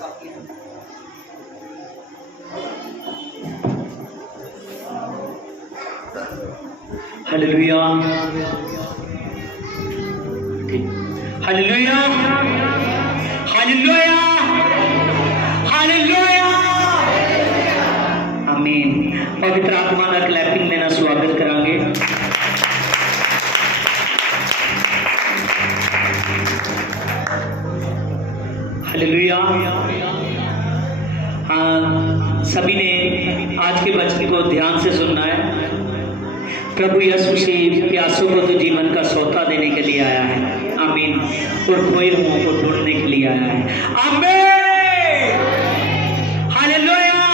Hallelujah, hallelujah, hallelujah, hallelujah, आमीन। पवित्र आत्मा का क्लैपिंग लेना स्वागत करांगे। हालेलुया। हाँ, सभी ने आज के वचन को ध्यान से सुनना है। प्रभु यीशु मसीह प्यासों को तो जीवन का सौदा देने के लिए आया है, आमीन, और खोए हुओं को ढूंढने के लिए आया है, आमीन, हालेलुया।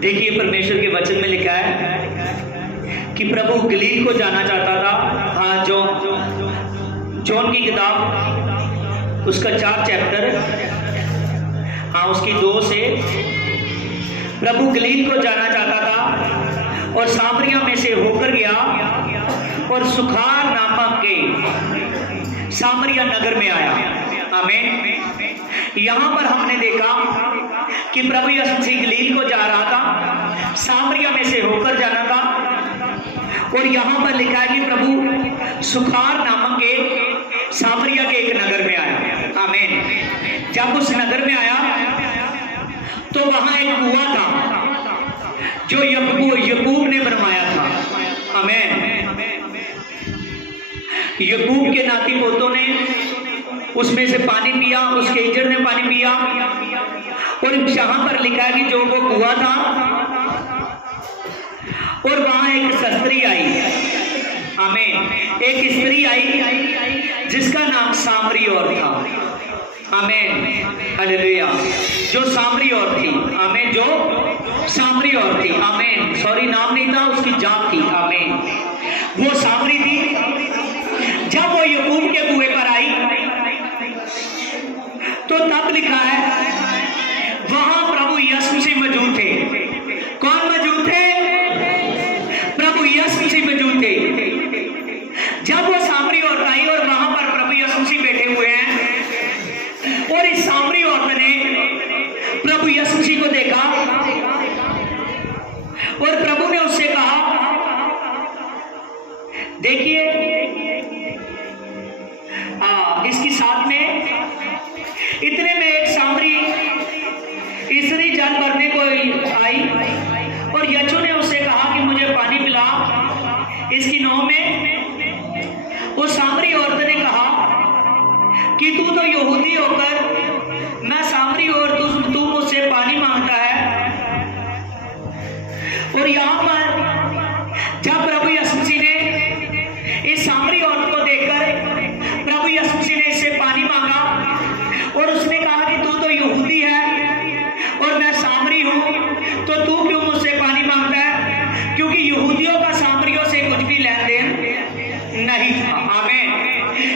देखिए, परमेश्वर के वचन में लिखा है कि प्रभु गलील को जाना चाहता था। हाँ, जॉन की किताब उसका 4 चैप्टर, हाँ, उसकी 2 से प्रभु गलील को जाना चाहता था और सामरिया में से होकर गया और सुखार नामक के सामरिया नगर में आया, आमीन। यहां पर हमने देखा कि प्रभु यीशु मसीह गलील को जा रहा था, सामरिया में से होकर जाना था, और यहां पर लिखा है कि प्रभु सुखार नामक के सामरिया के एक नगर में आया, आमीन। जब उस नगर में आया तो वहां एक कुआं था जो यकूब ने बनवाया था, आमीन। यकूब के नाती पोतों ने उसमें से पानी पिया, उसके इजर ने पानी पिया, और जहां पर लिखा है कि जो वो कुआं था और वहां एक स्त्री आई, आमीन, एक स्त्री आई जिसका नाम सामरी और था, आमीन, हालेलुया। जो सामरी और थी, आमीन, जो सामरी और थी, आमीन, सॉरी, नाम नहीं था, उसकी जात थी, आमीन, वो सामरी थी। जब वो यकूब के कुएं पर आई तो तब लिखा है वहां प्रभु यीशु मसीह मौजूद थे। कौन मौजूद थे? प्रभु यीशु मसीह मौजूद थे। जब वो सामरी औरत आई और वहां पर प्रभु यीशु मसीह बैठे हुए हैं, और इस सामरी औरत ने प्रभु यीशु मसीह को देखा और प्रभु ने उससे कहा, देखिए, इसके साथ में इतने में एक सामरी स्त्री जल भरने को आई और यीशु ने उससे कहा कि मुझे पानी पिला। इसकी 9 में उस सामरी औरत ने कहा कि तू तो यहूदी होकर मैं सामरी और तू मुझसे पानी मांगता है। और यहां पर जब प्रभु यीशु मसीह ने इस सामरी औरत को देखकर प्रभु यीशु मसीह ने इससे पानी मांगा और उसने कहा कि तू तो यहूदी है और मैं सामरी हूं, तो तू क्यों मुझसे पानी मांगता है? क्योंकि यहूदियों का सामरियों से कुछ भी लेन देन नहीं था, आमीन।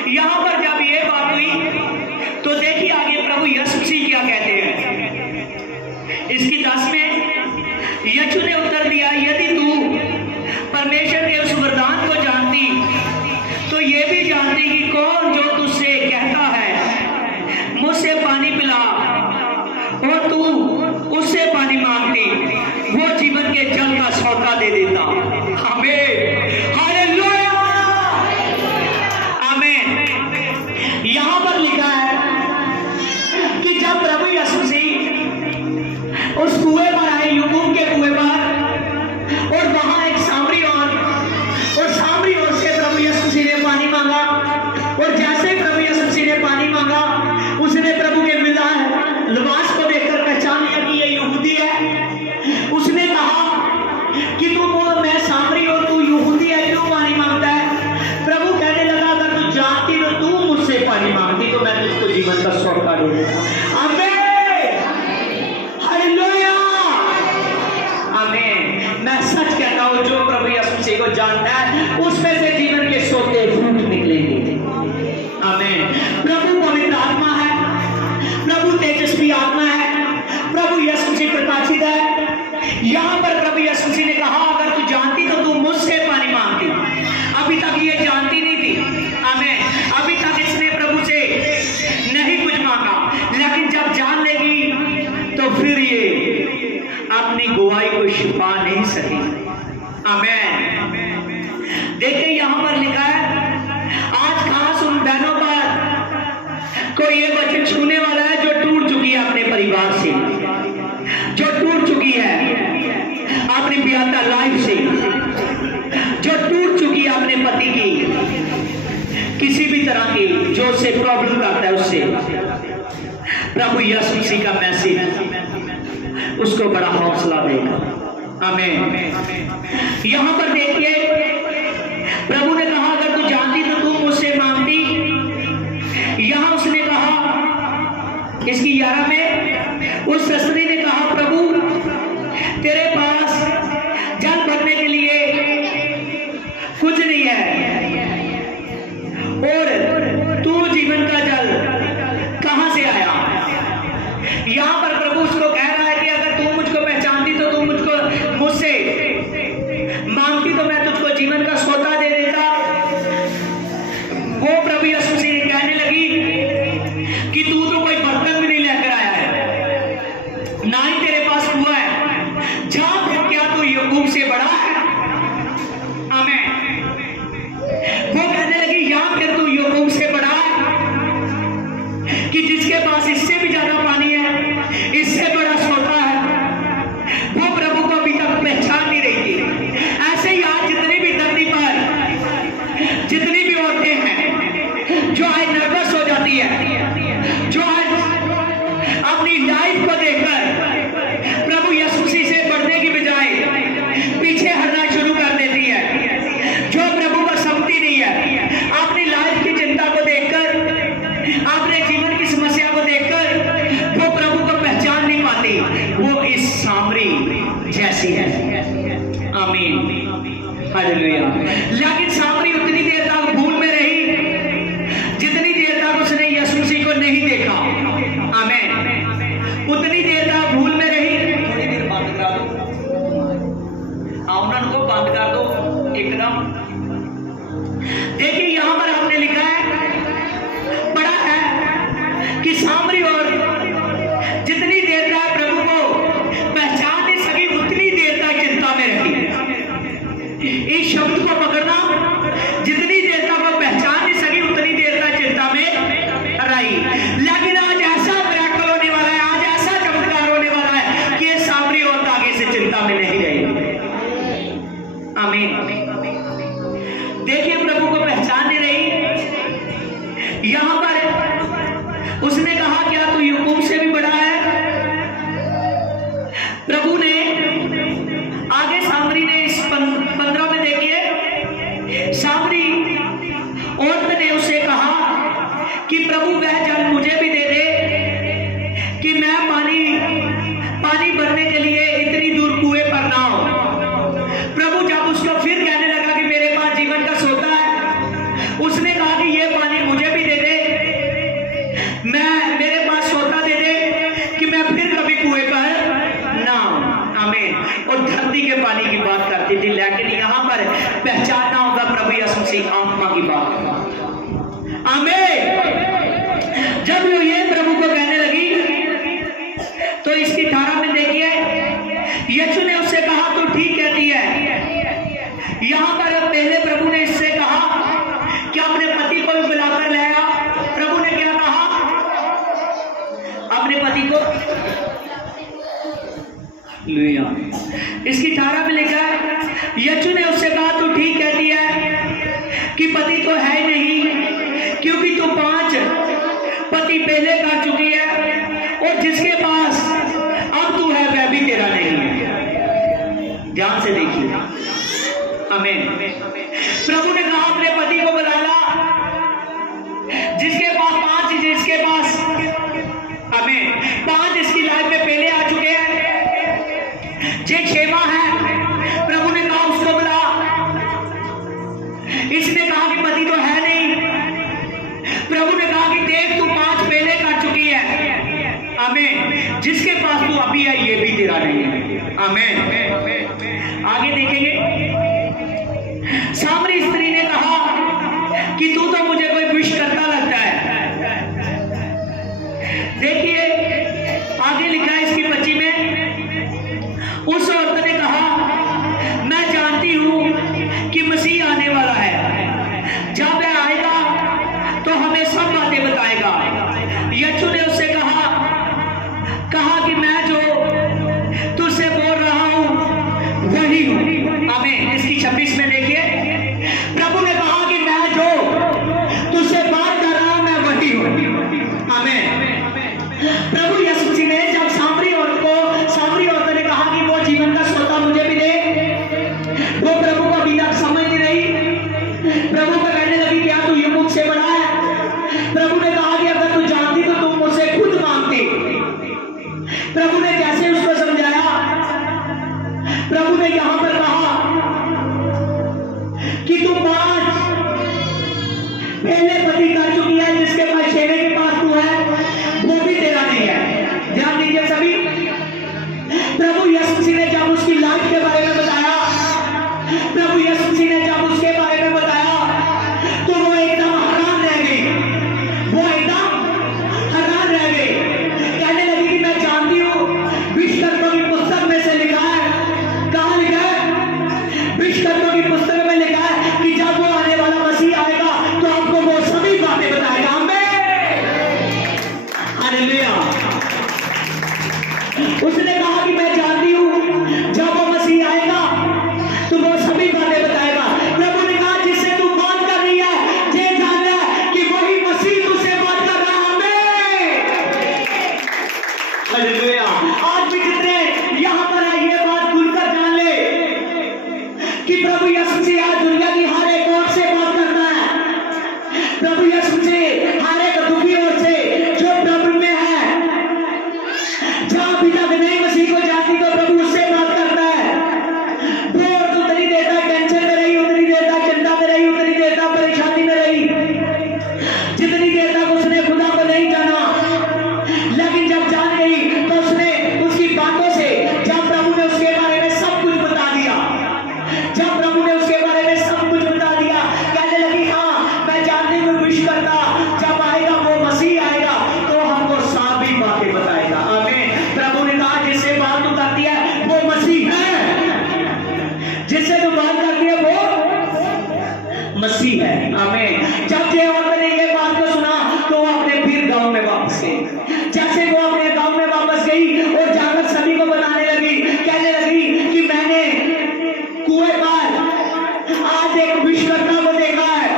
यहां पर जब ये बात हुई तो देखिए आगे प्रभु यीशु मसीह क्या कहते हैं। इसकी 10 में यीशु ने उत्तर दिया, यदि तू परमेश्वर के उस वरदान को जानती तो ये भी जानती कि कौन जो तुझसे कहता है मुझसे पानी पिला, और तू उससे पानी मांगती, वो जीवन के जल का सौदा दे देता, आमीन, हालेलुया, आमीन। यहां पर लिखा है कि जब प्रभु यीशु मसीह उस कुएं पर आए, यकूब के कुएं पर, और वहां एक सामरी और सामरी और से प्रभु यीशु मसीह ने पानी मांगा, और जैसे प्रभु यीशु मसीह ने पानी मांगा उसने प्रभु के विलायत लिबास को देखकर पहचान लिया कि ये यहूदी है। उसने कहा कि मैं सामरी और तू यहूदी है, क्यों पानी मांगता है? प्रभु कहने लगा, अगर तू जानती तो तू मुझसे पानी मांगती तो मैं तुझको जीवन का सौदा दे देता, आमीन, हालेलुया, आमीन। मैं सच कहता हूं, जो प्रभु यीशु मसीह को जानता है उसमें से जीवन के सोते फूट निकलेंगे, आमीन। प्रभु पवित्र आत्मा है, प्रभु तेजस्वी आत्मा है, प्रभु यीशु मसीह प्रकाशित है। यहां पर प्रभु यीशु मसीह ने कहा, अगर तू जानती तो तू मुझसे पानी मांगती। अभी तक ये जानती नहीं थी, आमीन। अभी तक इसने प्रभु से नहीं कुछ मांगा, कोई ये वचन छूने वाला है जो टूट चुकी है अपने परिवार से, जो टूट चुकी है अपनी पियाता लाइफ से, जो टूट चुकी है अपने पति की किसी भी तरह की जो उससे प्रॉब्लम करता है, उससे प्रभु यीशु मसीह का मैसेज उसको बड़ा हौसला देगा। आमीन। यहां पर देखिए प्रभु ने कहा अगर तू जानती तो तू मुझसे मांगती। यहां उसने कहा इसकी 11 में उस स्त्री ने कहा प्रभु तेरे पास जल भरने के लिए कुछ नहीं है और तू जीवन का जल कहां से आया। यहां पर प्रभु उसको कह रहा है कि अगर तू मुझको पहचानती तो तू मुझसे मांगती तो मैं तुझको जीवन का सोता दे देता। वो प्रभु यीशु मसीह कहने लगी कि तू तो कोई बर्तन भी नहीं लेकर आया है, ना ही तेरे पास कुआं है, जा फिर क्या तू याकूब से बड़ा है। आमीन। वो कहने लगी या फिर तू याकूब से बड़ा है कि जिसके पास इससे भी ज्यादा पानी है, इससे बड़ा सोता है। वो प्रभु को अभी तक पहचान नहीं रही थी। ऐसे ही आज जितनी भी धरती पर जितनी भी औरतें हैं जो आज नर्वस हो जाती है, जो आज अपनी लाइफ को देखकर प्रभु यीशु मसीह से बढ़ने की बजाय पीछे हटना शुरू कर देती है, जो प्रभु को समझती नहीं है, अपनी लाइफ की चिंता को देखकर, अपने जीवन की समस्या को देखकर वो प्रभु को पहचान नहीं पाती, वो इस सामरी जैसी है। आमीन। हालेलुया। लेकिन सामरी उतनी देर तक भूल में रही जितनी देर तक उसने यीशु मसीह को नहीं देखा। आमीन। उतनी देर तक भूल में रही। थोड़ी देर बंद करा दो, उन्होंने को बंद कर दो एकदम। देखिए यहां पर हमने लिखा है पढ़ा है कि सामरी और जितनी देर तक प्रभु को पहचान नहीं सकी उतनी देर तक चिंता में रही। इस शब्द को पकड़ना, जितनी देर तक वो पहचान नहीं सकी उतनी देर तक चिंता में रही। लेकिन आज ऐसा मिरेकल होने वाला है, आज ऐसा चमत्कार होने वाला है कि सामरी और आगे से चिंता में नहीं रही। आमीन। देखिए प्रभु को पहचान नहीं रही। यहां पर उसने कहा क्या तू याकूब से भी बड़ा है। प्रभु ने आगे सामरी ने इस 15 में देखिए सामरी औरत ने उससे कहा कि प्रभु वह जल मुझे भी दे दे कि मैं पानी भरने के लिए इतनी दूर कुएं पर ना हो। प्रभु जब उसको फिर कहने लगा कि मेरे पास जीवन का सोता है, उसने कहा कि ये पानी मुझे भी दे दे, मेरे पास सोता दे दे कि मैं फिर कभी कुएं पर ना हूं। आमीन। और धरती के पानी की बात करती थी, लेकिन यहां पर पहचानना होगा प्रभु यीशु मसीह आत्मा की बात। आमीन। जब वो ये प्रभु को कहने लगी तो इसकी 18 में देखिए यीशु ने उससे कहा तू ठीक कहती है। यहां पर पहले प्रभु ने इससे कहा कि अपने पति को भी बुलाकर ले आ। प्रभु ने क्या कहा अपने पति को। इसकी 18 में लिखा है यीशु ने उससे कहा तू ठीक कहती है कि पति तो है ही नहीं, क्योंकि तू 5 पति पहले कर चुकी है और जिसके पास अब तू है वह भी तेरा नहीं है। ध्यान से देखिए। आमीन। प्रभु ने कहा अपने पति को बुला ला, जिसके पास 5, जिसके पास आमीन 5 इसकी लाइफ में पहले आ चुके हैं, जे 6वां है। प्रभु ने कहा उसको बुला। इसने कहा कि पति तो है नहीं। प्रभु ने कहा कि देख तू 5 पहले कर चुकी है। आमीन। जिसके पास तू अभी है ये भी तेरा नहीं है। आमीन। आगे देखेंगे सामरी स्त्री ने कहा कि तू तो मुझे कोई विश करता लगता है। देखिए आगे लिखा है इसकी 25 में उस औरत ने कहा मैं जानती हूं कि मसीह आने वाला है, जब वह आएगा तो हमें सब बातें बताएगा। यीशु ने उससे कहा कि मैं जो तुझसे बोल रहा हूं वही हूं। आमीन। इसकी 26 में देखिए, प्रभु ने कहा कि मैं जो तुझसे बात कर रहा हूं मैं वही हूं। आमीन। प्रभु यीशु जी ने जब सामरी औरत ने कहा कि वो जीवन का सोता मुझे भी दे, वो प्रभु को अभी तक समझ नहीं रही। प्रभु को कहने लगी क्या तू ये मुझसे बड़ा है? प्रभु ने कहा कि अगर तू जानती तो तुम मुझसे खुद मांगती। प्रभु ने जैसे उसको समझाया, प्रभु ने यहां पर कहा कि तू 5 पहले पति कर चुकी है, जिसके पास 6वें के पास तू है वो भी तेरा नहीं है। ध्यान दीजिए सभी, प्रभु यीशु जी ने जब उसकी लाइफ के बारे में बताया, प्रभु यीशु जी ने जब उसके बारे में बताया तो वो एकदम हैरान रह गई। वो एकदम हैरान रह गई। कहने लगी कि मैं जानती हूँ, विश्वकर्मा की पुस्तक में से लिखा है। कहाँ लिखा है? विश्वकर्मा की पुस्तक में लिखा है कि जब वो आने वाला मसीह आएगा तो आपको वो सभी बातें बताएगा। हालेलुया। उसने कहा कि मैं जानती हूं जब वो मसीह आएगा तो वो सभी बातें बताएगा। प्रभु ने कहा जिससे तू बात कर रही है ये जान ले कि वही मसीह तुझसे बात कर रहा है। हालेलुया। आज भी जितने यहां पर है ये बात खुलकर जान ले कि प्रभु यीशु जी आज दुनिया की हर एक ओर से बात करता है। प्रभु यीशु जी हर एक दुखी ओर से जो प्रभु में है, जहां अभी तक नहीं मसीह को जानती तो प्रभु उससे बात करता है। वो तो उतनी देर तक टेंशन में रही, उतनी देर तक चिंता में रही, उतनी देर तक परेशानी में रही, जितनी देर तक उसने खुदा को नहीं जाना। लेकिन जब जान गई तो उसने उसकी बातों से, जब प्रभु ने उसके बारे में सब कुछ बता दिया, जब प्रभु ने उसके बारे में सब कुछ बता दिया, कहने लगी हाँ मैं जानने में विश करता जब आएगा वो मसीह आएगा तो हमको सारी बातें बताएगा। आमीन। प्रभु ने कहा जिससे बात उतारती है वो मसीह है, जिससे तू बात करती है वो मसीह है। आमीन। जब ये औरत ने ये बात को सुना तो वो अपने फिर गांव में वापस गई। जैसे वो अपने गांव में वापस गई और जाकर सभी को बताने लगी, कहने लगी कि मैंने कुएं पार आज एक विश्वकर्मा को देखा है।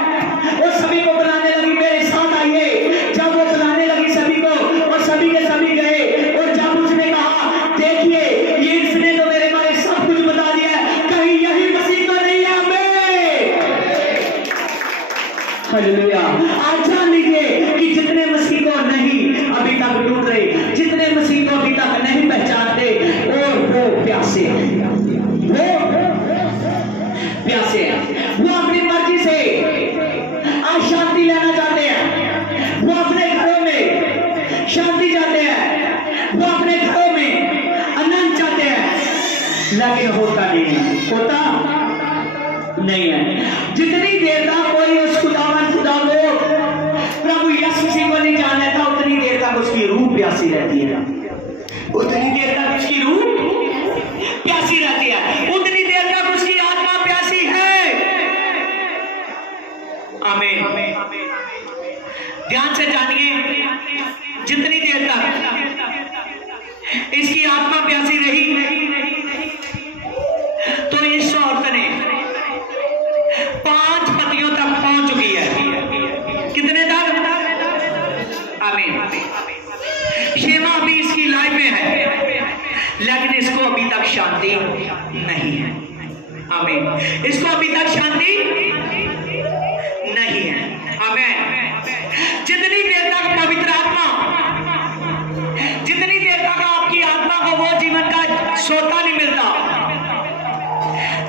और सभी को बुलाने लगी मेरे साथ आइए। जब वो बुलाने लगी सभी को और सभी के सभी गए और जब उसने कहा देखिए ये इसने तो मेरे बारे में सब कुछ बता दिया है, कहीं यही मसीह तो नहीं है। हालेलुया। आज जान लीजिए कि जितने मसीह को नहीं अभी तक ढूंढ रहे, जितने मसीह को अभी तक नहीं पहचानते और वो प्यासे हैं, वो प्यासे हैं। वो अपनी मर्जी से आज शांति लेना चाहते हैं। वो अपने घरों में शांति चाहते हैं, वो अपने घरों में आनंद चाहते हैं, लेकिन होता नहीं है, होता नहीं है। जितनी देर तक कोई उस खुदा को प्रभु यीशु मसीह को नहीं जान लेता उतनी देर तक उसकी रूह प्यासी रहती है। उतनी देर तक उसकी रूह प्यासी रहती है, उतनी देर तक उसकी आत्मा प्यासी है। आमीन। ध्यान से जानिए, जितनी देर तक इसकी आत्मा प्यासी रही तो इस औरत ने 5 पतियों तक पहुंच चुकी है। कितने तक? आमीन। 6वां अभी इसकी लाइफ में है, लेकिन इसको अभी तक शांति नहीं है। आमीन। इसको अभी तक शांति नहीं है। आमीन। जितनी देर तक पवित्र आत्मा, जितनी देर तक आपकी आत्मा को वो जीवन का सोता नहीं मिलता,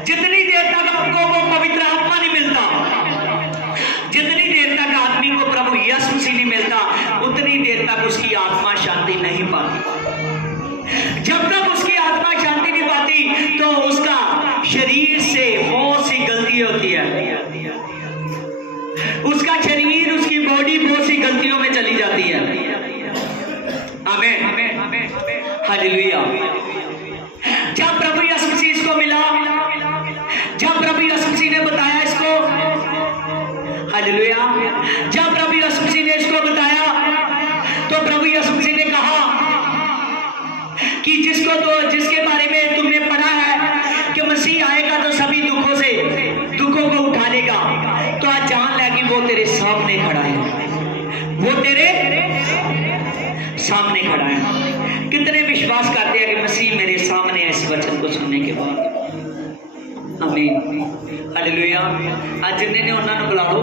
जितनी देर तक आपको वो पवित्र आत्मा नहीं मिलता, जितनी देर तक आदमी को प्रभु यीशु मसीह नहीं मिलता उतनी देर तक उसकी आत्मा शांति नहीं पाती। जब तक उसकी आत्मा शांति नहीं पाती तो उसका शरीर से बहुत सी गलती होती है, उसका शरीर, उसकी बॉडी बहुत सी गलतियों में चली जाती है। आमीन। हालेलुया। जब प्रभु यीशु मसीह इसको मिला, जब प्रभु यीशु मसीह ने बताया इसको, हालेलुया, जब प्रभु यीशु मसीह वो तेरे सामने खड़ा है। कितने विश्वास करते हैं कि मसीह मेरे सामने है इस वचन को सुनने के बाद? आमीन, हालेलुया। आज जिन्हें उन्होंने बुला लो,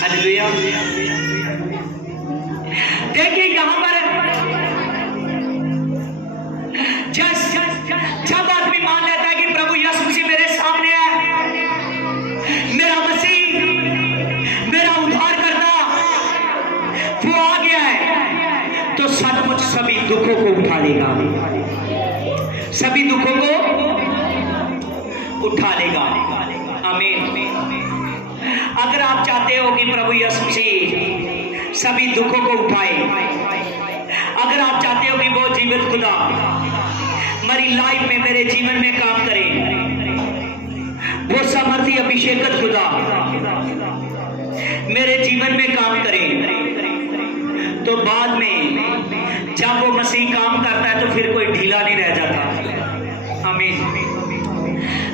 हालेलुया। देखिए यहाँ पर जब आदमी मान लेता है कि प्रभु यीशु मसीह मेरे सामने है, मेरा मसीह, मेरा उद्धार करना वो आ गया है, तो सचमुच सभी दुखों को उठा लेगा, सभी दुखों को उठा लेगा। आमीन। अगर आप चाहते हो कि प्रभु यीशु मसीह सभी दुखों को उठाए, अगर आप चाहते हो कि वो जीवित खुदा मेरी लाइफ में, मेरे जीवन में काम करे, वो सामर्थी अभिषेकत खुदा मेरे जीवन में काम करे, तो बाद में जब वो मसीह काम करता है तो फिर कोई ढीला नहीं रह जाता। आमीन।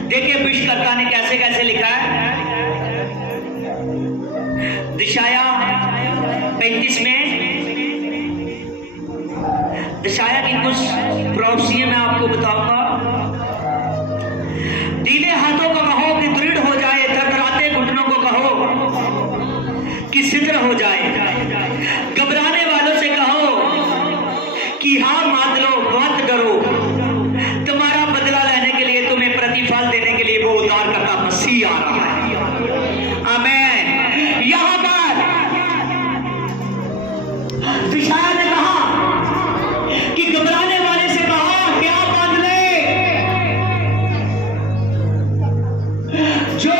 देखिए विश्वकर्ता ने कैसे कैसे लिखा है, दिशाया 35 में, दिशाया की कुछ प्रोफेसी मैं आपको बताऊंगा। ढीले हाथों को कहो कि दृढ़ हो जाए, थरथराते घुटनों को कहो कि सिद्ध हो जाए, घबराने वालों से कहो कि हाँ मान लो, मत डरो, तुम्हारा बदला लेने के लिए, तुम्हें प्रतिफल देने के लिए वो उद्धार करता मसीह आ रहा है। आमीन। यहां पर दिशाया ने कहा कि घबराने वाले से कहा क्या बांध ले, जो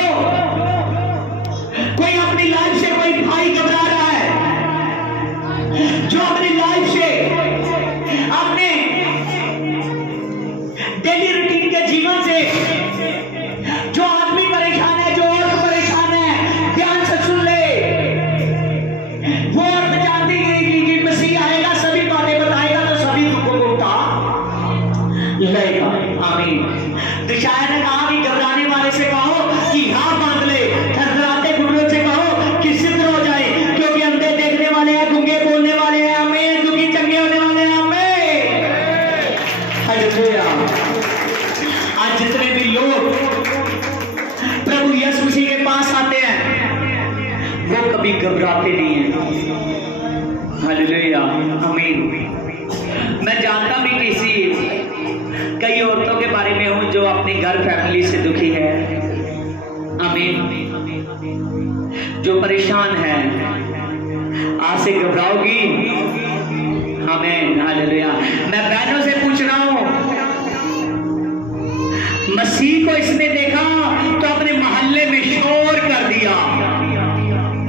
कोई अपनी लाइफ से, कोई भाई घबरा रहा है, जो अपनी लाइफ से, अपने डेली रूटीन के जीवन से जो आदमी परेशान है, जो औरत परेशान है, ध्यान से सुन ले। वो औरत जानती कि मसीह आएगा, सभी बातें बताएगा, तो सभी दुखों को उठा लेगा। आमीन। दिशाया ने कहा कि घबराने वाले से कहो कि हाँ बांध ले, थरथराते घुटनों से कहो कि सिद्ध हो जाए, क्योंकि अंधे देखने वाले हैं, गूंगे बोलने वाले हैं, आमीन, दुखी चंगे होने वाले हैं, आमीन, हालेलुया। आज जितने भी लोग प्रभु यीशु मसीह के पास आते हैं वो कभी घबराते नहीं हैं। हालेलुया, आमीन। मैं जानता भी किसी कई औरतों के बारे में हूं जो अपने घर फैमिली से दुखी है, आमीन, जो परेशान है। आज से घबराओगी? आमीन, हालेलुया। मैं बहनों से पूछ रहा हूं, मसीह को इसने देखा तो अपने मोहल्ले में शोर कर दिया।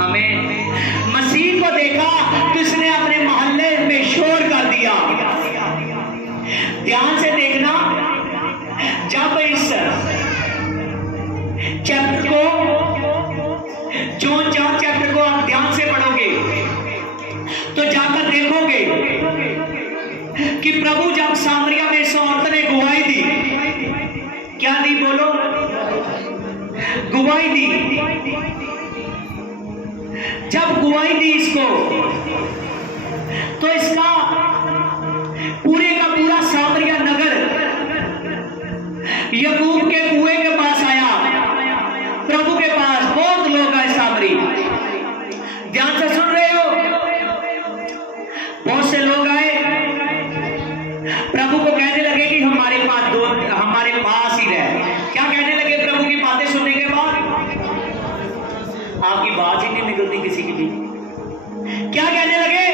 आमीन। मसीह को देखा तो इसने अपने मोहल्ले में शोर कर दिया। ध्यान से देखना, जब इस चैप्टर को, जॉन 4 चैप्टर को आप ध्यान से पढ़ोगे तो जाकर देखोगे कि प्रभु जब सामरिया में इस औरत ने गवाही दी, क्या दी? बोलो, गवाही दी। जब गवाही दी इसको, तो इसका पूरे का पूरा सामरिया नगर यकूब के कुएं के पास आया, प्रभु के पास बहुत लोग आए सामरी। ध्यान से सुन रहे हो? बहुत से लोग आए, प्रभु को कहने लगे कि हमारे पास ही रहे। क्या कहने लगे प्रभु की बातें सुनने के बाद? आपकी बात ही नहीं निकलती किसी की भी। क्या कहने लगे?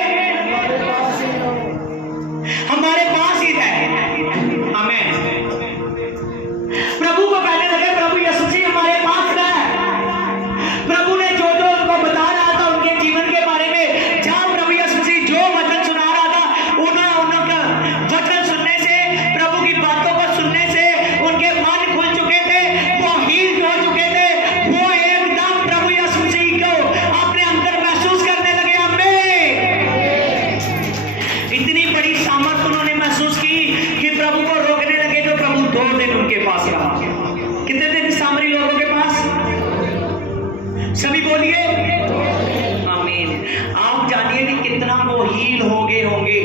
एकदम वो हील हो गए होंगे।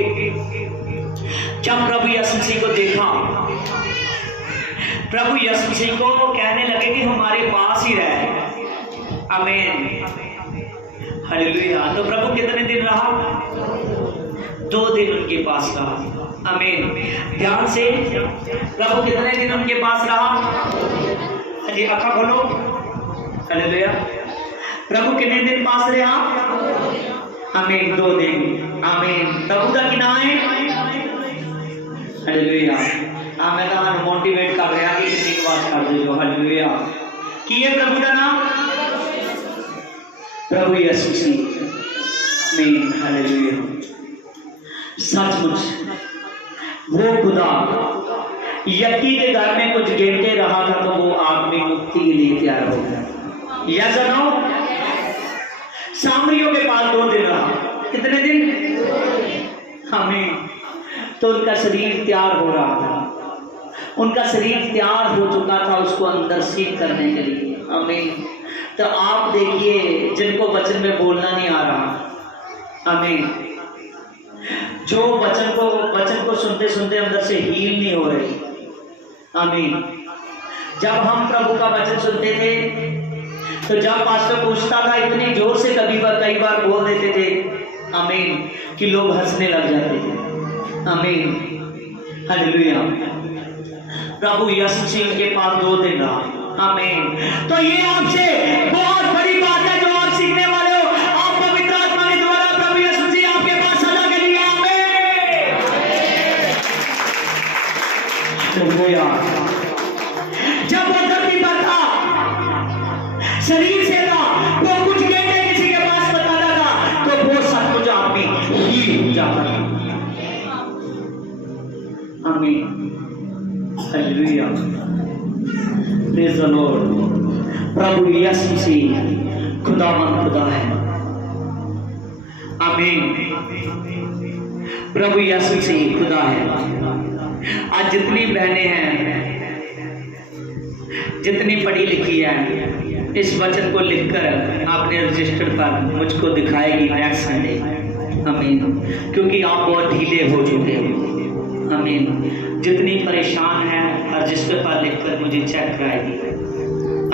जब प्रभु यीशु मसीह को देखा, प्रभु यीशु मसीह को कहने लगे कि हमारे पास ही रहे। आमीन, हालेलुया। तो प्रभु कितने दिन रहा? 2 दिन उनके पास रहा। आमीन, ध्यान से, प्रभु कितने दिन उनके पास रहा? जी आंखा खोलो, हालेलुया। प्रभु कितने दिन पास रहा? आमीन, 2 दिन। आमीन, प्रभु का किना है? हालेलुया। मैं तो मोटिवेट कर रहा कि कितनी बात कर दो। हालेलुया। कि ये प्रभु का नाम प्रभु यीशु मसीह। आमीन, हालेलुया। सचमुच वो खुदा यक्की के घर में कुछ घंटे रहा था तो वो आदमी मुक्ति के लिए तैयार हो गया। या जानो, सामरियों के पास 2 दिन रहा। कितने दिन? आमीन। तो उनका शरीर तैयार हो रहा था, उनका शरीर तैयार हो चुका था उसको अंदर सीख करने के लिए। आमीन। तो आप देखिए, जिनको वचन में बोलना नहीं आ रहा, आमीन, जो वचन को सुनते सुनते अंदर से हील नहीं हो रही। आमीन। जब हम प्रभु का वचन सुनते थे तो जब पास्टर पूछता था इतनी जोर से कई बार बोल देते थे, आमीन, कि लोग हंसने लग जाते थे। आमीन, हालेलुया। प्रभु यीशु मसीह के पास 2 दिन रहा। आमीन। तो ये आपसे बहुत बड़ी बात है जो आप सीखने वाले हो। आप पवित्र आत्मा के द्वारा प्रभु यीशु मसीह आपके पास सदा के लिए। आमीन, हालेलुया। जब वो धरती पर था, शरीर से था, तो कुछ घंटे किसी के पास बताना था तो वो सब कुछ आदमी ही जाता था। आमीन, हालेलुया, प्रेज़ द लॉर्ड। प्रभु यीशु मसीह खुदावंद खुदा है। आमीन। प्रभु यीशु मसीह खुदा है। आज जितनी बहनें हैं, जितनी पढ़ी लिखी है, इस वचन को लिखकर आपने रजिस्टर पर मुझको दिखाएगी नेक्स्ट संडे। आमीन। क्योंकि आप बहुत ढीले हो चुके हो। आमीन। जितनी परेशान है रजिस्टर पर लिखकर मुझे चेक कराएगी।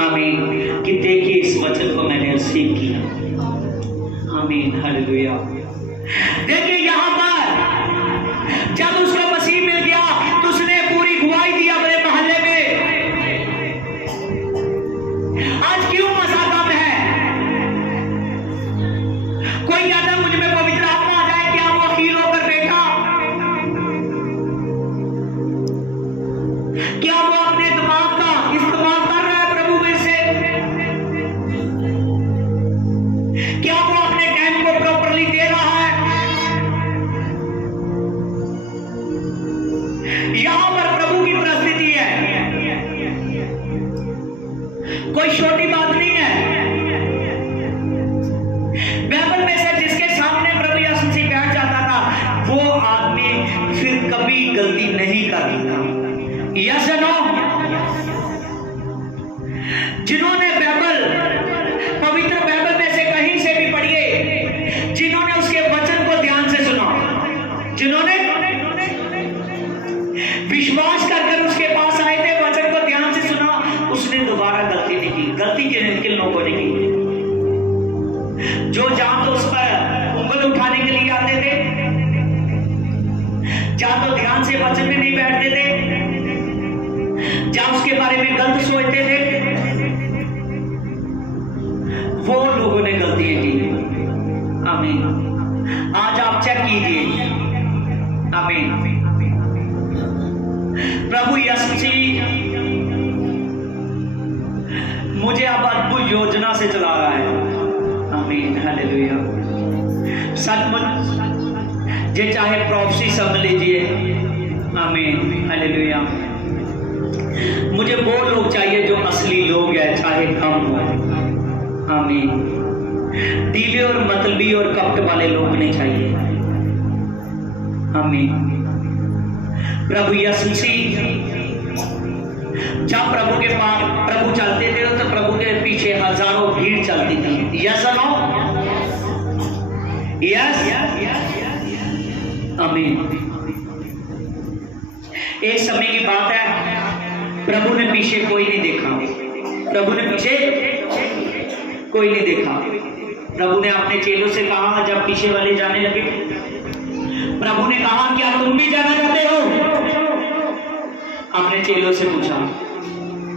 आमीन। कि देखिए इस वचन को मैंने रिसीव किया। आमीन, हालेलुया। देखिए यहाँ पर जब उसको मसीह मिल गया तो उसने पूरी गवाही दी अपने मोहल्ले में। आज क्यों मसा कम है? कोई कहता मुझ में पवित्र आत्मा आ जाए, क्या वो हील होकर बैठा? क्या वो अपने दिमाग का इस्तेमाल कर रहा है प्रभु में से? क्या वो अपने टाइम को प्रॉपरली दे रहा है? यहां पर प्रभु की परिस्थिति है, कोई छोटी बात नहीं है। बाइबल में से जिसके सामने प्रभु यीशु मसीह बैठ जाता था वो आदमी फिर कभी गलती नहीं करता था। Yes no? जिन्होंने बाइबल, पवित्र बाइबल में से कहीं से भी पढ़िए, जिन्होंने उसके वचन को ध्यान से सुना, जिन्होंने विश्वास कर उसके पास आए थे, वचन को ध्यान से सुना, उसने दोबारा गलती नहीं की। गलती किन लोगों ने की? जो जहां तो उस पर उंगल उठाने के लिए आते थे, जहां तो ध्यान से वचन में नहीं बैठते थे, जहां उसके बारे में गलत सोचते थे, वो लोगों ने गलतियां की। आमीन। आज आप चेक कीजिए। आमीन। प्रभु यीशु मसीह मुझे अब अद्भुत योजना से चला रहा है। आमीन, हालेलुया। सचमुच जे चाहे प्रोफेसी समझ लीजिए। आमीन, हालेलुया। मुझे वो लोग चाहिए जो असली लोग हैं, चाहे कम हो। आमीन। ढीले और मतलबी और कपट वाले लोग नहीं चाहिए। आमीन। प्रभु यीशु मसीह जब प्रभु के पास प्रभु चलते थे तो प्रभु के पीछे हजारों भीड़ चलती थी। Yes no? यस, आमीन। एक समय की बात है, प्रभु ने पीछे कोई नहीं देखा, प्रभु ने पीछे कोई नहीं देखा। प्रभु ने अपने चेलों से कहा, जब पीछे वाले जाने लगे, प्रभु ने कहा, क्या तुम भी जाना चाहते हो? अपने चेलों से पूछा।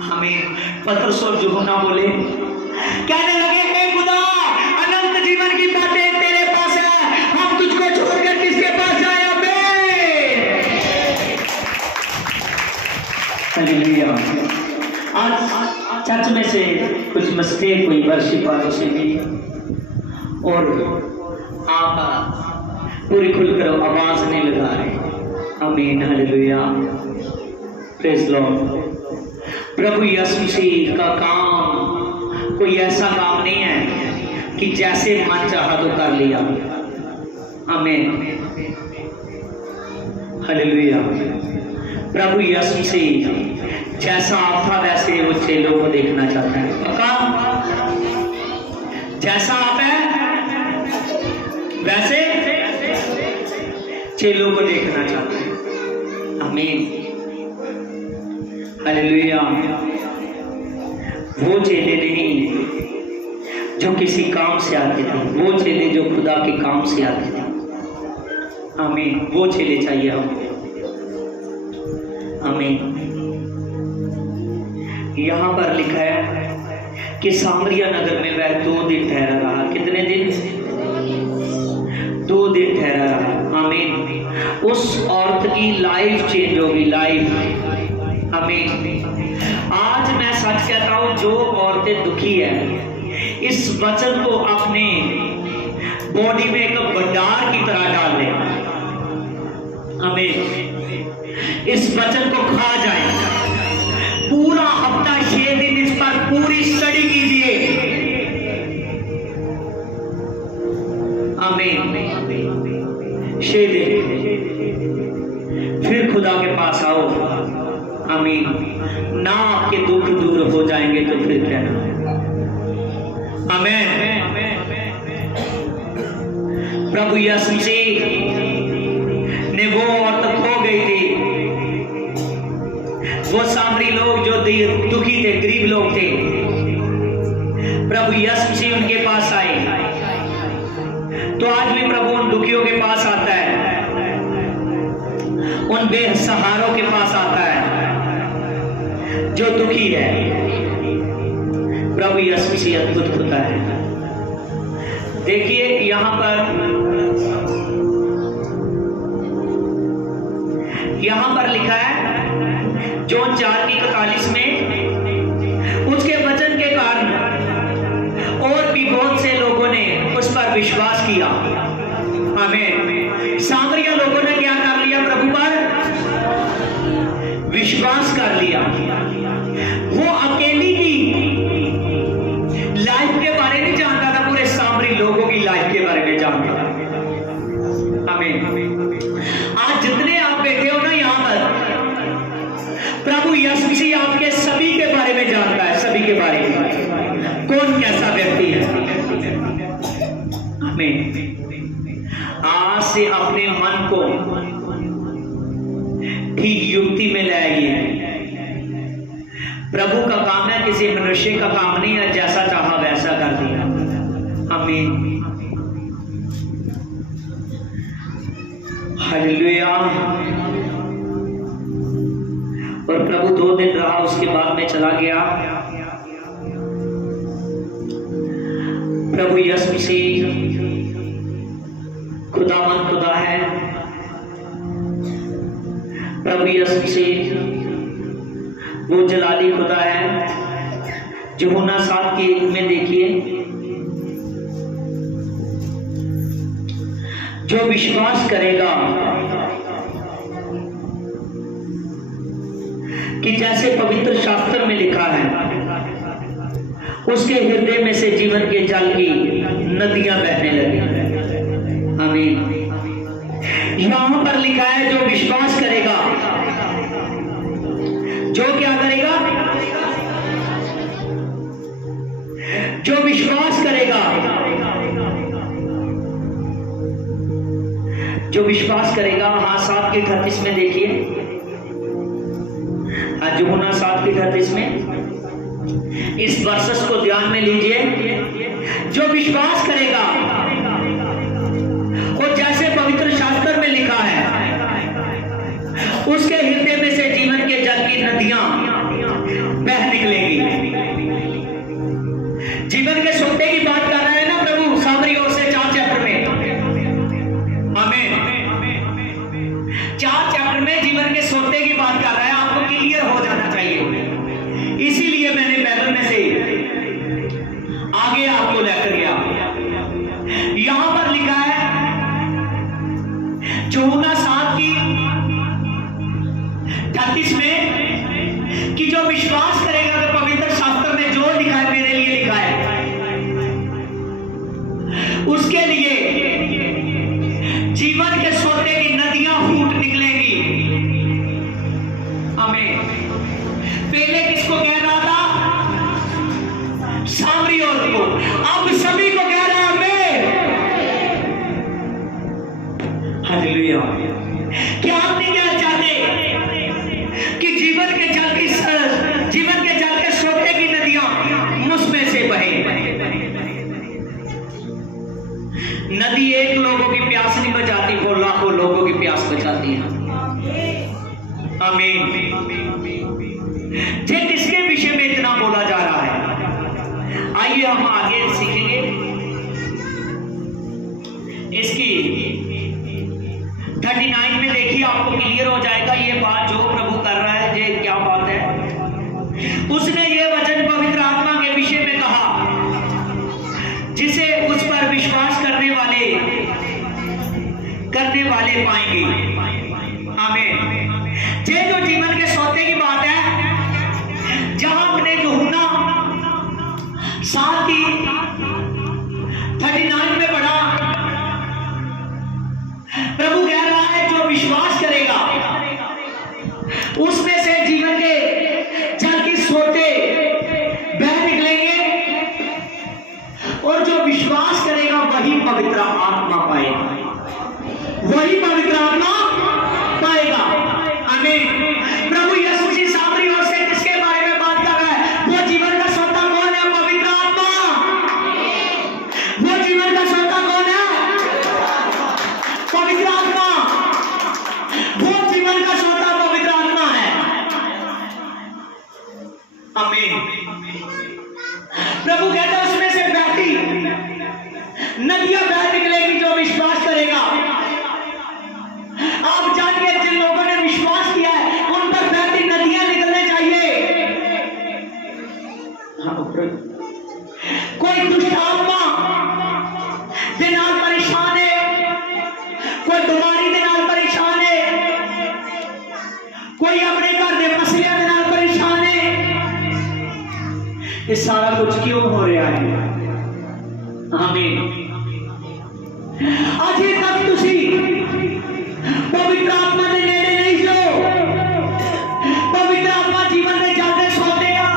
हमें पतरस और यूहन्ना बोले, कहने लगे, हे खुदा, अनंत जीवन की बातें तेरे पास है, हम तुझको छोड़कर किसके पास जाए? हालेलुया। आज चर्च में से कुछ मिस्टेक हुई वर्शिप वालों से भी, और आप पूरी खुलकर आवाज नहीं लगा रहे। आमीन, हालेलुया, प्रेज लॉर्ड। प्रभु यीशु मसीह का काम कोई ऐसा काम नहीं है कि जैसे मन चाहा तो कर लिया। आमीन, हालेलुया। प्रभु यीशु मसीह जैसा आप था वैसे वो चेलों को देखना चाहता है। पक्का? जैसा आप है वैसे चेलों को देखना चाहता है। आमीन, हालेलुया। वो चेले नहीं जो किसी काम से आते थे, वो चेले जो खुदा के काम से आते थे। आमीन, वो चेले चाहिए हमको। आमीन। यहां पर लिखा है कि सामरिया नगर में वह 2 दिन ठहरा रहा। कितने दिन? 2 दिन ठहरा रहा। आमीन। उस औरत की लाइफ चेंज होगी, लाइफ। आमीन। आज मैं सच कहता हूं, जो औरतें दुखी है, इस वचन को अपने बॉडी में एक भंडार की तरह डाल लें। आमीन। इस वचन को खा जाए। पूरा हफ्ता 6 दिन इस पर पूरी स्टडी कीजिए। आमीन। 6 दिन फिर खुदा के पास आओ। आमीन। ना आपके दुख दूर हो जाएंगे तो फिर कहना। आमीन। प्रभु यीशु मसीह ने वो औरत खो गई थी, वो सामरी लोग जो दुखी थे, गरीब लोग थे, प्रभु यीशु मसीह उनके पास आए। तो आज भी प्रभु उन दुखियों के पास आता है, उन बेसहारों के पास आता है जो दुखी है। प्रभु यीशु मसीह अद्भुत होता है। देखिए यहां पर लिखा है जॉन 4:41 में, उसके वचन के कारण और भी बहुत से लोगों ने उस पर विश्वास किया। आमीन। सामरिया लोगों ने क्या कर लिया? प्रभु पर विश्वास कर लिया। वो अकेली की लाइफ के बारे में जानता था, पूरे सामरी लोगों की लाइफ के बारे में जानता था। आमीन। आज जितने आप बैठे हो ना यहाँ पर, प्रभु यीशु मसीह आपके सभी के बारे में जानता है, सभी के बारे में, कौन कैसा व्यक्ति है। आमीन। आज से अपने मन को ठीक युक्ति में लाइए। प्रभु का काम है, किसी मनुष्य का काम नहीं है, जैसा चाहा वैसा कर दिया। आमीन। हालेलुया। और प्रभु 2 दिन रहा, उसके बाद में चला गया। प्रभु यीशु मसीह खुदावंद खुदा है। प्रभु यीशु मसीह वो जलाली खुदा है। यूहन्ना 7:1 में देखिए, जो विश्वास करेगा कि जैसे पवित्र शास्त्र में लिखा है, उसके हृदय में से जीवन के जल की नदियां बहने लगी। आमीन। यहां पर लिखा है जो विश्वास करेगा, जो क्या करेगा? जो विश्वास करेगा जो विश्वास करेगा, हाँ 7:38 में देखिए, हाँ यूहन्ना 7:38 में इस वर्सेस को ध्यान में लीजिए। जो विश्वास करेगा, और जैसे पवित्र शास्त्र में लिखा है, उसके हृदय में से जीवन के जल की नदियां बह निकलेंगी। जीवन के सोते की बात कर रहे हैं ना प्रभु सामरी ओर से 4 चैप्टर में, आमीन। 4 चैप्टर में जीवन के सोते की बात कर रहा है, आपको क्लियर हो जाना चाहिए। इसीलिए मैंने बाइबल में से आगे आपको लेकर गया। यहां पर लिखा है यूहन्ना 7:38 में कि जो विश्वास करेगा, तो पवित्र शास्त्र में जो लिखा है, मेरे लिए लिखा है, उसके लिए जीवन के सोते की नदियां फूट निकलेंगी। आमीन। पहले किसको कह रहा था? सामरी औरत को, अब सभी को कह रहा है हमें। हालेलुया। क्या आपने क्या चाहते कि जीवन के जल के सोते की नदियां मुझ में से बहे? नदी एक लोगों की प्यास नहीं बुझाती, वो लाखों लोगों की प्यास बुझाती है। आमीन। ये किसके विषय में इतना बोला जा रहा है? आइए हम आगे सीखेंगे। इसकी 39 में देखिए, आपको क्लियर हो जाएगा ये बात जो प्रभु कर रहा है, ये क्या बात है। उसने ये वचन पवित्र आत्मा के विषय में कहा, जिसे उस पर विश्वास करने वाले पाएंगे। आमीन। ये जो जीवन के सोते की बात है, जहां हमने यूहन्ना 7:39 में पढ़ा, प्रभु कह रहा है जो विश्वास करेगा, उसमें से जीवन के जल की सोते बह निकलेंगे, और जो विश्वास करेगा वही पवित्र आत्मा पाएगा, वही पवित्र आत्मा पाएगा। आमीन। प्रभु यीशु मसीह सामरी ओर से किसके बारे में बात कर रहा है? वो जीवन का सोता कौन है? पवित्र आत्मा। वो जीवन का सोता कौन है? पवित्र आत्मा। वो जीवन का सोता पवित्र आत्मा है। आमीन। प्रभु कहता है उसमें से बहती नदियां बह निकलेगी जो विश्वास करेगा। आप जानिए, जिन लोगों ने विश्वास किया है उन पर बहती नदियां निकलने चाहिए। कोई दुष्ट आत्मा के नाल परेशान है, कोई बीमारी के नाल परेशान है, कोई अपने घर के मसलियां के नाल परेशान है। ये सारा कुछ क्यों हो रहा है? आमीन। अजे तक तुसी पवित्र आत्मा के नेड़े नहीं जो, पवित्र आत्मा जीवन में जाते सोते आ,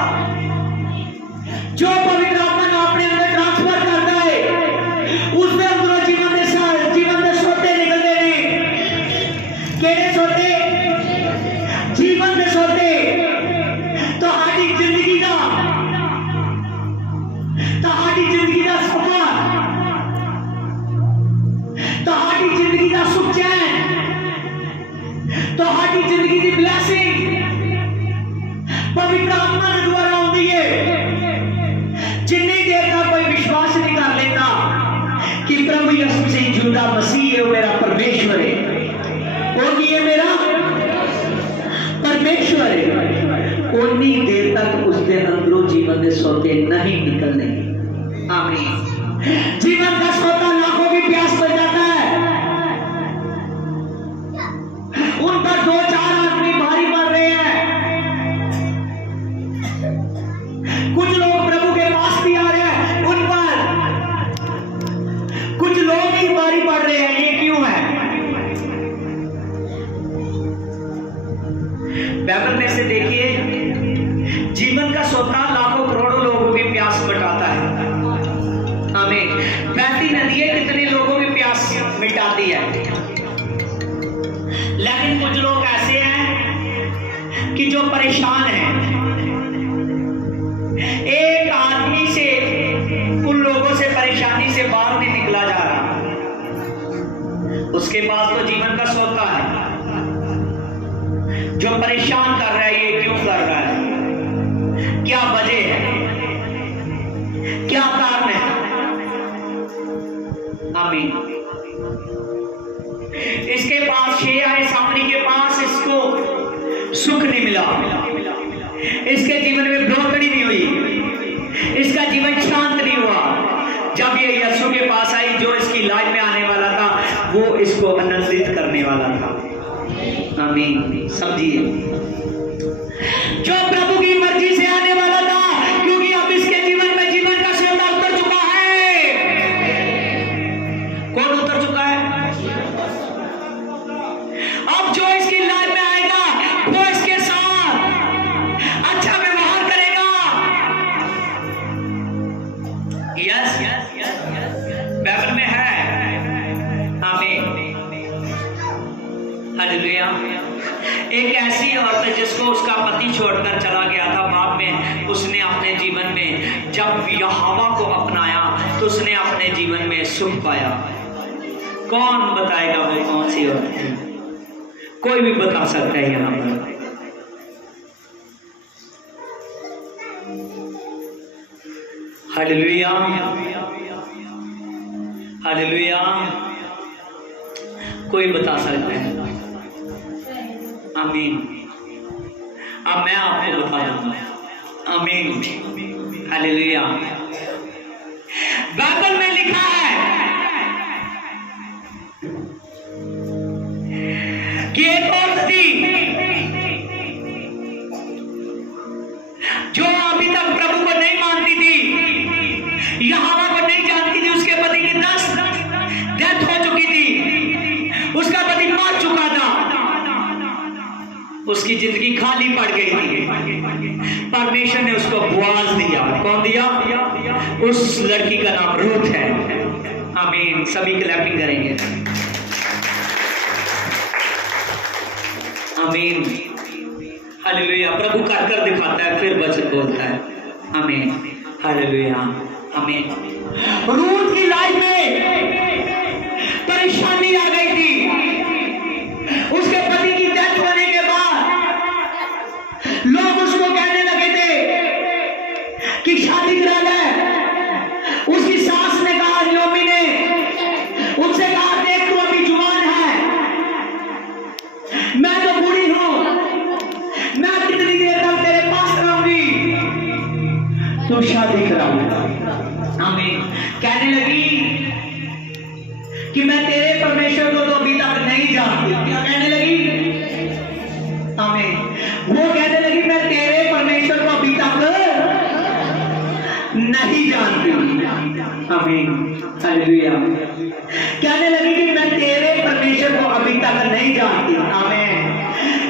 जो पवित्र आत्मा को अपने अंदर ट्रांसफर करता है, उसमें अंदरों जीवन के सोते निकलते हैं। केड़े सोते? जीवन के सोते। तो हमारी जिंदगी का सफर, तो हमारी जिंदगी का सुख चैन, तो हमारी जिंदगी की ब्लेसिंग पवित्र आत्मा के द्वारा होती है। जितनी देर तक कोई विश्वास नहीं कर लेता कि प्रभु यीशु मसीह जिंदा मसीह है, वो मेरा परमेश्वर है, वो भी है मेरा परमेश्वर है, उतनी देर तक उसके अंदरों जीवन के सोते नहीं निकलने। आमीन। जीवन का सोता लाखों की प्यास बन जाता है, उन पर 2-4 आदमी भारी पड़ रहे हैं। कुछ लोग प्रभु के पास भी आ रहे हैं, उन पर कुछ लोग ही भारी पड़ रहे हैं। ये क्यों है? बाइबल में से देखिए, जीवन का सोता लाखों करोड़ों लोगों की प्यास मिटाता है। आमीन। लेकिन कुछ लोग ऐसे हैं कि जो परेशान हैं। एक आदमी से, उन लोगों से परेशानी से बाहर नहीं निकला जा रहा। उसके पास तो जीवन का सोता है, जो परेशान कर रहा है, ये क्यों कर रहा है, क्या वजह है, क्या कारण है। आमीन। इसके पास 6 आए सामने के पास, इसको सुख नहीं मिला, इसके जीवन में बढ़ोतरी नहीं हुई, इसका जीवन शांत नहीं हुआ। जब ये यीशु के पास आई, जो इसकी लाइफ में आने वाला था, वो इसको आनंदित करने वाला था। आमीन। समझिए, जो प्रभु की मर्जी से आने वाला था, क्योंकि अब इसके जीवन में जीवन का सोता उतर चुका है। कौन उतर चुका है? अब जो इसकी लाइफ में आएगा, वो इसके साथ अच्छा व्यवहार करेगा। यस, बाइबल में है। आमीन। हालेलुया। एक ऐसी औरत जिसको उसका पति छोड़कर चला गया था, बाद में उसने अपने जीवन में जब यहोवा को अपनाया तो उसने अपने जीवन में सुख पाया। कौन बताएगा वो कौन सी औरत है? कोई भी बता सकता है यहाँ पर। Hallelujah, hallelujah. कोई बता सकता है? आमीन। अब मैं आपको बता दूंगा। आमीन। हालेलुया। बाइबल में लिखा है कि एक औरत थी जो अभी तक प्रभु को नहीं मानती थी, यहोवा को नहीं जानती थी। उसके पति की 10 डेथ हो चुकी थी, उसका पति मर चुका था, उसकी जिंदगी खाली पड़ गई थी। परमेश्वर ने उसको बुआज दिया। कौन दिया? उस लड़की का नाम रूथ है। आमीन। सभी क्लैपिंग करेंगे। आमीन। हालेलुया। प्रभु कर दिखाता है, फिर वचन बोलता है। आमीन। हालेलुया। आमीन। रूथ की लाइफ में परेशानी आ गई थी। उसके पति की डेथ होने के बाद लोग उसको कहने लगे थे कि शादी करा ले। उसकी सास ने कहा, नोमी ने उनसे कहा, देख तू अभी जुवान है, मैं तो बूढ़ी हूं, मैं कितनी देर तक तेरे पास रहूंगी, तू शादी करा। आमीन। कहने लगी कि मैं तेरे परमेश्वर को तो अभी तक नहीं जानती। क्या कहने लगी? आमीन। वो कहने लगी, मैं तेरे परमेश्वर को अभी तक नहीं जानती। आमीन। हालेलुया। कहने लगी कि मैं तेरे परमेश्वर को अभी तक नहीं जानती। आमीन।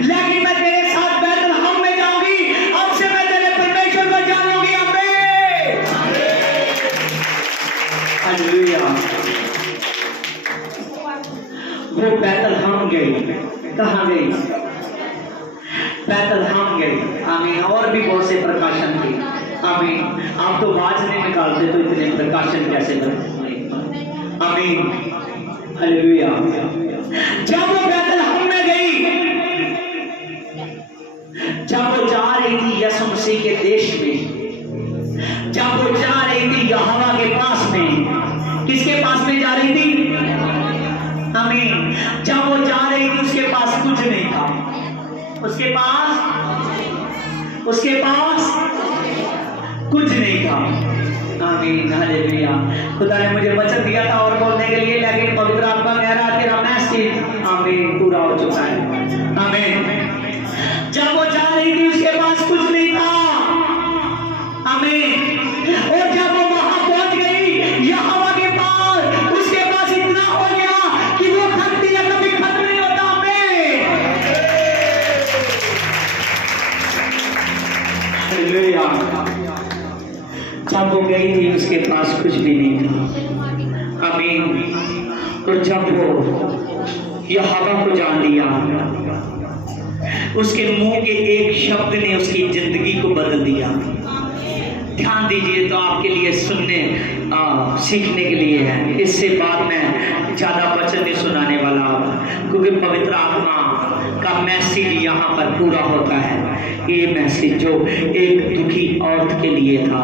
लेकिन मैं तेरे साथ बैतलहम में जाऊंगी, अब से मैं तेरे परमेश्वर को जानूंगी। आमीन। हालेलुया। वो बैतलहम गई। कहाँ गई? बैतलहम गई। आमीन। और भी बहुत से प्रकाशन थे। आमीन। आप तो बाज नहीं निकालते तो इतने प्रकाशन कैसे करते? आमीन। हालेलुया। जब वो बैतलहम में गई, जब वो जा रही थी यीशु मसीह के देश में, जब वो जा रही थी यहोवा के पास में, किसके पास में जा रही थी? आमीन। जब वो जा रही थी, उसके पास कुछ नहीं था। उसके पास कुछ नहीं था। आमीन। हालेलुया। खुदा ने मुझे वचन दिया था और बोलने के लिए, लेकिन पवित्र आत्मा कह रहा तेरा मैसेज आमीन पूरा हो चुका है। आमीन। जब वो जा रही थी, उसके पास कुछ नहीं था। आमीन। और जब वो वहां पहुंच गई यहोवा के पास, उसके पास इतना हो गया कि वो खत्म या कभी खत्म नहीं होता। आमीन। हालेलुया। जब वो गई थी, उसके पास कुछ भी नहीं था। आमीन। और जब वो यहोवा को जान लिया, उसके मुंह के एक शब्द ने उसकी जिंदगी को बदल दिया। ध्यान दीजिए, तो आपके लिए सुनने सीखने के लिए है। इससे बाद मैं ज़्यादा वचन नहीं सुनाने वाला, क्योंकि पवित्र आत्मा का मैसेज यहाँ पर पूरा होता है। ये मैसेज जो एक दुखी औरत के लिए था,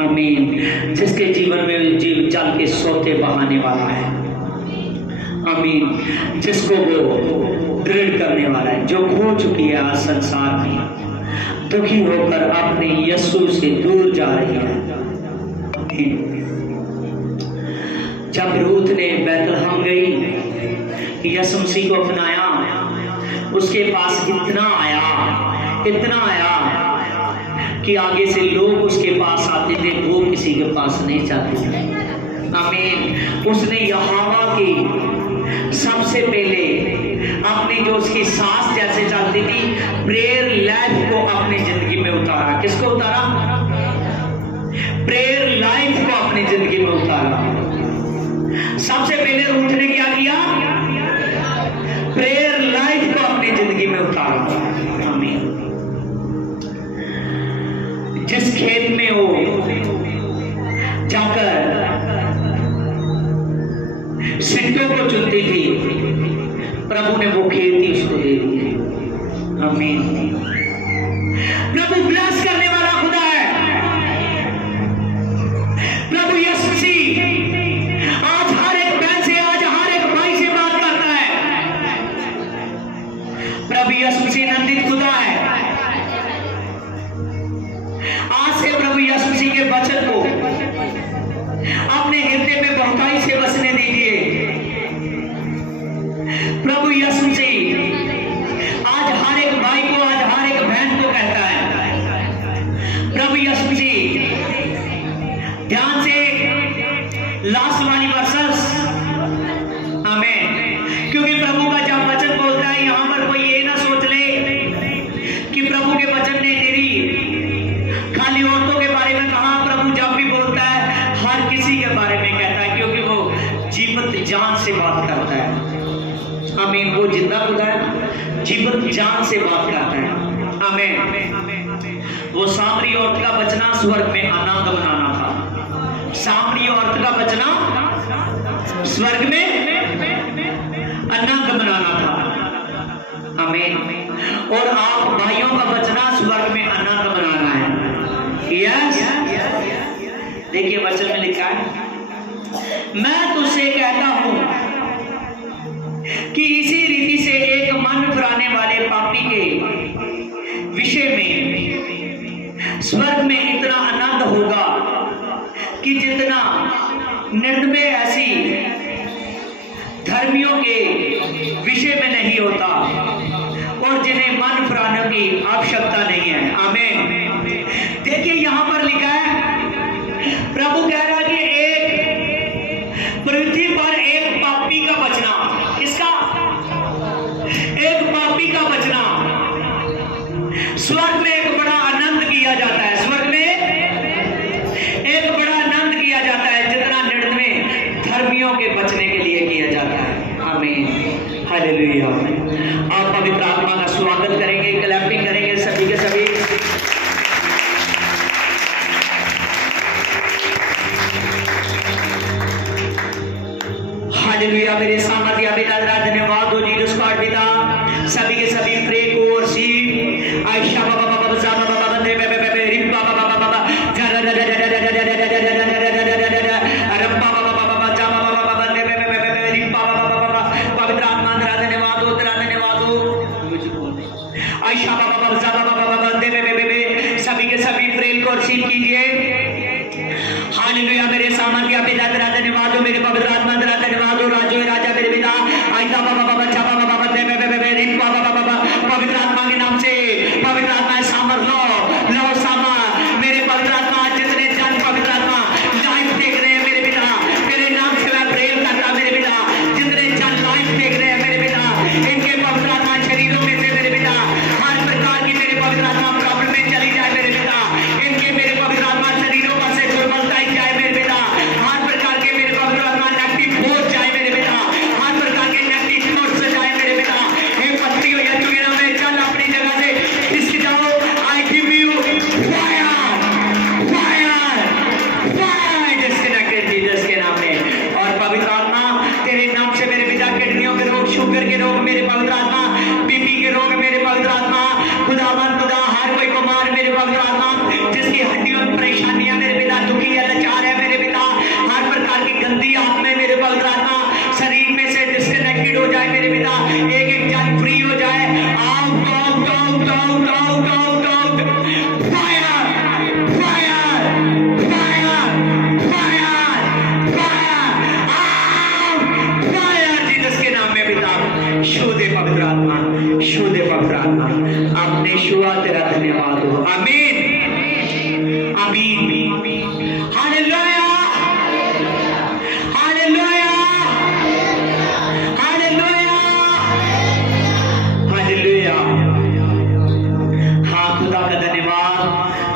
आमीन, जिसके जीवन में जीव जल के सोते बहाने वाला है, आमीन, जिसको वो दृढ़ करने वाला है, जो खो चुकी है आज संसार में, दुखी होकर अपने यीशु से दूर जा रही है। जब रूथ ने बैतलहम गई, यीशु मसीह को अपनाया, उसके पास इतना आया कि आगे से लोग उसके पास आते थे, वो किसी के पास नहीं जाते थे। आमीन। उसने यहोवा की सबसे पहले अपनी जो उसकी सांस जैसे चलती थी, प्रेयर लाइफ को अपनी जिंदगी में उतारा। किसको उतारा? प्रेयर लाइफ को अपनी जिंदगी में उतारा। सबसे पहले रूथ ने क्या किया? प्रेयर लाइफ को अपनी जिंदगी में उतारा। आमीन। जिस खेत में वो जाकर सिद्धों को चुनती थी, प्रभु ने वो खेत ही उसको दे दी। आमीन। प्रभु ब्लेस करने वाला खुदा है। प्रभु यीशु मसीह आज हर एक बहन से, आज हर एक भाई से बात करता है। प्रभु यीशु मसीह नंदित खुदा है। आज से प्रभु यीशु मसीह के वचन को अपने हृदय में बहुताई से बसने दीजिए। प्रभु यीशु मसीह आज हर एक भाई को, आज हर एक बहन को कहता है, प्रभु यीशु मसीह, ध्यान से लास्ट वाली वर्सेस, आमीन, क्योंकि प्रभु का जब वचन बोलता है, यहां पर कोई ये ना सोच ले कि प्रभु के वचन ने तेरी खाली औरतों के बारे में कहा। प्रभु जब भी बोलता है हर किसी के बारे में कहता है, क्योंकि वो जीवंत जान से बात करता है। आमीन। वो जिंदा खुदा है, जीवंत जान से बात करता है। आमीन। वो सामरी औरत का बचना स्वर्ग में आनंद मनाना था। सामरी औरत का बचना स्वर्ग में आनंद मनाना था। आमीन। और आप भाइयों का बचना स्वर्ग में आनंद मनाना है। यस। देखिए वचन में लिखा है, मैं तुझसे कहता हूं कि इसी रीति से एक मन फिराने वाले पापी के विषय में स्वर्ग में इतना आनंद होगा कि जितना 99 ऐसी धर्मियों के विषय में नहीं होता, और जिन्हें मन फिराने की आवश्यकता नहीं है। आमीन। देखिए यहां पर लिखा है, प्रभु कह रहा है कि एक पृथ्वी पर एक पापी का बचना। किसका? एक पापी का बचना। स्वर्ग में एक बड़ा आनंद किया जाता है। स्वर्ग में एक बड़ा आनंद किया जाता है, जितना 99 धर्मियों के बचने के लिए किया जाता है। आमीन। हालेलुया। आप पवित्र आत्मा का स्वागत करेंगे, क्लैपिंग करेंगे सभी के सभी। हालेलुया। मेरे सामर्थ्य पिता धन्यवाद हो जीसस गॉड पिता, सभी के सभी प्रे को और सी आयशा बाबा बाबा साबा बाबा बंदे बे बे बे रिम बाबा बाबा बाबा जरा रब्बा बाबा बाबा जामा बाबा बंदे बे बे बे रिम बाबा बाबा पवित्र आत्मा धन्यवाद हो मुझे बोलने आयशा बाबा बाबा जामा बाबा बंदे बे बे बे सभी के सभी प्रे को और सी कीजिए। हालेलुया। मेरे सामर्थ्य पिता धन्यवाद हो, मेरे पवित्र आत्मा धन्यवाद हो, राजो राजा मेरे पिता आयशा बाबा बाबा जामा बाबा बंदे बे बे बे रिम बाबा बाबा पवित्र आत्मा के नाम से पवित्र आत्मा सामर्थ लो सामा मेरे पवित्र आत्मा, जितने जन पवित्र आत्मा लाइव देख रहे हैं मेरे पिता, तेरे नाम से मैं प्रेम करता मेरे पिता, जितने जन लाइव देख रहे हैं मेरे पिता, इनके पवित्र आत्मा शरीरों में से मेरे पिता हर प्रकार की मेरे पवित्र आत्मा प्रॉब्लम में चली जाए मेरे पिता, इनके मेरे पवित्र आत्मा शरीरों पर से दुर्बलता जाए मेरे पिता, हर प्रकार के मेरे पवित्र आत्मा नेगेटिव हो जाए मेरे पिता, हर प्रकार के नेगेटिव नोट से जाए मेरे पिता। हे पत्रियों या चुगेरा में चल अपनी जगह शुगर के रोग मेरे पवित्र आत्मा, बीपी के रोग मेरे पवित्र आत्मा, खुदावन खुदा हर कोई कुमार मेरे पवित्र आत्मा, जिसकी हड्डियों में परेशानियां मेरे पिता, दुखी है, लाचार है मेरे पिता, हर प्रकार की गंदी आत्मा मेरे पवित्र आत्मा शरीर में से डिस्कनेक्टेड हो जाए मेरे पिता, एक एक जन फ्री हो जाए। Out out out out out out out, fire fire fire fire fire, out fire Jesus के नाम में पिता। शुद्ध पवित्र आत्मा, शुद्ध पवित्र आत्मा, आपने छुआ, तेरा धन्यवाद हो। आमीन आमीन, हालेलुया हालेलुया हालेलुया हालेलुया। हाँ, खुदा का धन्यवाद।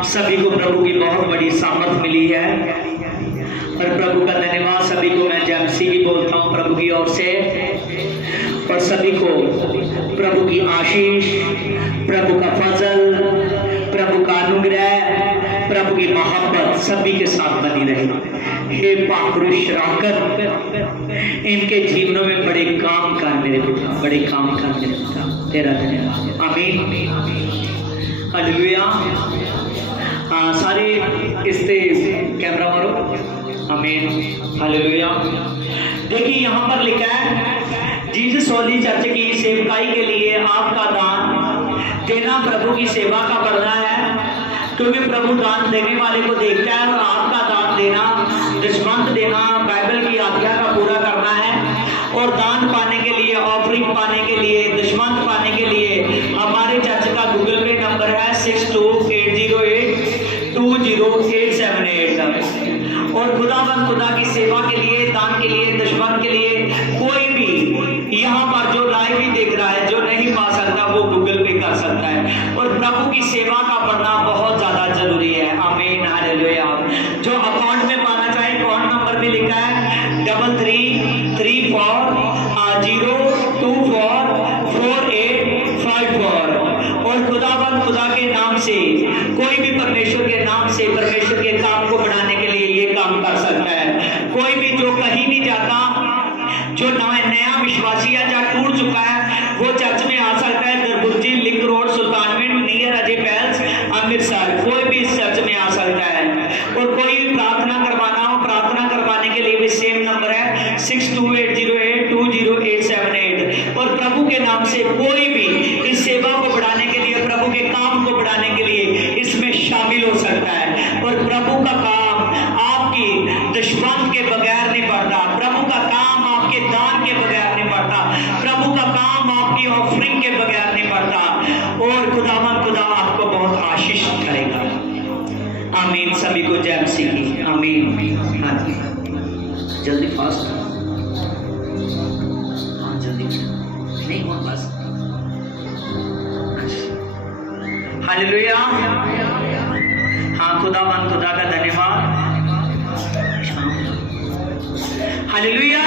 सभी को प्रभु की बहुत बड़ी सामर्थ मिली है और प्रभु का धन्यवाद। सभी को मैं जय मसीह भी बोलता हूँ प्रभु की ओर से, और सभी को प्रभु की आशीष, प्रभु का फजल, प्रभु का अनुग्रह, प्रभु की मोहब्बत सभी के साथ बनी रहे। हे पापुरुष राकर, इनके जीवनों में बड़े काम कर मेरे पिता, बड़े काम कर मेरे पिता, तेरा धन्यवाद। आमीन हालेलुया। सारे इससे कैमरा मारो। आमीन हालेलुया। देखिए यहाँ पर लिखा है, जीसस होली चर्च की सेवकाई के लिए आपका दान देना प्रभु की सेवा का करना है, क्योंकि प्रभु दान देने वाले को देखता है, और आपका दान देना, दशमंत देना बाइबल की आज्ञा का पूरा करना है। और दान पाने के लिए, ऑफरिंग पाने के लिए, दशमंत पाने के लिए हमारे चर्च का गूगल पे नंबर है 6280820878। और खुदाबंद खुदा की सेवा के लिए, दान के लिए, दशमंत के लिए कोई भी यहाँ पर जो लाइव भी देख रहा है, जो नहीं पा सकता वो गूगल पे कर सकता है। और प्रभु की सेवा का पढ़ना बहुत ज्यादा जरूरी है। आमीन हालेलुया। जो अकाउंट में पाना चाहे, अकाउंट नंबर में लिखा है 3334024484। और खुदाबंद खुदा के नाम से, कोई भी परमेश्वर के नाम से परमेश्वर के काम को बढ़ाने के लिए ये काम कर सकता है। कोई भी जो कहीं नहीं जाता, जो नया विश्वासी है, जहाँ टूट चुका है, वो चर्च में आ सकता है। Darburji link road, Sultanwind, near Ajay palace, Amritsar, कोई भी इस चर्च में आ सकता है। और कोई भी प्रार्थना करवाना हो, प्रार्थना करवाने के लिए भी सेम नंबर है 6280820878। और प्रभु के नाम से कोई भी इस सेवा को बढ़ाने के लिए, प्रभु के काम को बढ़ाने के लिए इसमें शामिल हो सकता है। और प्रभु का काम आपकी दशमंत के बगैर नहीं बढ़ता, प्रभु का काम आपके दान के बगैर नहीं बढ़ता, प्रभु का काम आपकी ऑफरिंग के बगैर नहीं बढ़ता। और खुदावन खुदा आपको बहुत आशीष करेगा। आमीन। सभी को जय मसीह की। आमीन। हाँ जी, जल्दी फास्ट, हाँ जल्दी, नहीं बहुत फास्ट। हालेलुया। हाँ, खुदावन खुदा का धन्यवाद। हालेलुया।